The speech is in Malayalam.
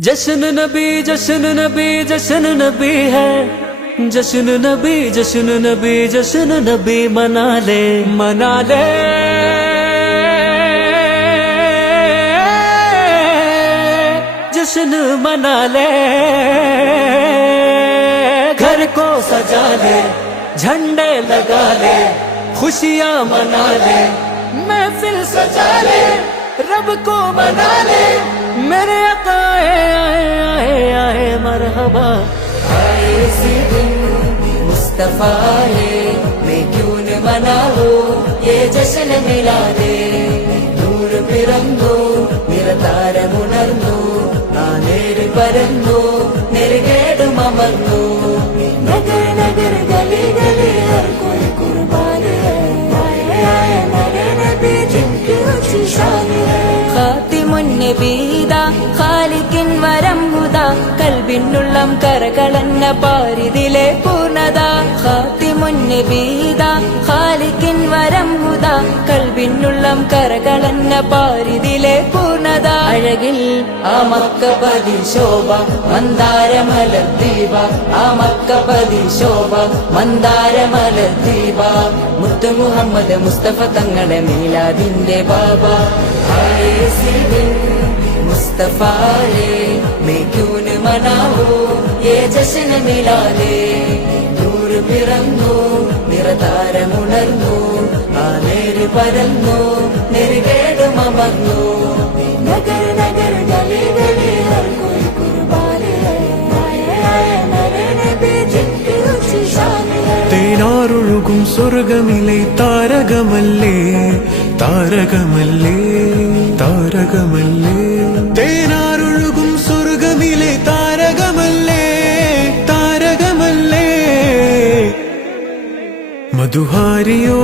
जश्न नबी जश्न नबी जश्न नबी है। जश्न नबी जश्न नबी जश्न नबी मना ले। मना ले। जश्न मना ले। घर को सजा ले, झंडे लगा ले, खुशियाँ मना ले। महफिल सजा ले, रब को मना ले, मेरे मरहबा आए इसी दिन मुस्तफा है मैं क्यों न मनाओ ये जश्न मिला दे നൂറ് പിറന്നു നിറതാരമുണർന്നു ആ നേര് പരന്നു നെരുകേടും അമർന്നു നഗർ നഗർ ഗലി ഗലി ഹർ कोई कुर्बान है आए आए मेरे नबी जिनकी ऊंची शान है ഖാത്തിമുന്നബീദ ഖാലിക്കിൻ വരം ഹുദ കൽബിനുള്ളം കരകളന്ന പാരിതിലെ പൂർണത. ഖാത്തിമുന്നബീദ ഹാലിക്കിൻ വരം ഹുദ. കൽവിനുള്ളം കരകളന്ന പാരിതിലെ പൂർണത. അഴകിൽ ആ മക്കപതി ശോഭ മന്ദാരമല ദീപ. ആ മക്കപതി ശോഭ മന്ദാരമല ദീപ. മുത്തു മുഹമ്മദ് മുസ്തഫ തങ്ങളെ മീലാദിന്റെ ബാബ. आए इसी दिन मुस्तफा है मैं क्यों न मनाओ ये जश्न मिला ले ദൂർ പിറന്നു നിറതാരമുണർന്നു ആ നേര് പരന്നു നെരുകേടും അമർന്നു നഗർ നഗർ ഗലി ഗലി ഹർ कोई कुर्बान है आए आए मेरे नबी जिनकी ऊंची शान है തേനാറൊഴുകും സ്വർഗമിലെ താരകമല്ലേ താരകമല്ലേ താരകമല്ലേ തേനാറൊഴുകും സ്വർഗമിലെ താരകമല്ലേ? താരകമല്ലേ? മധുഹാരിയോ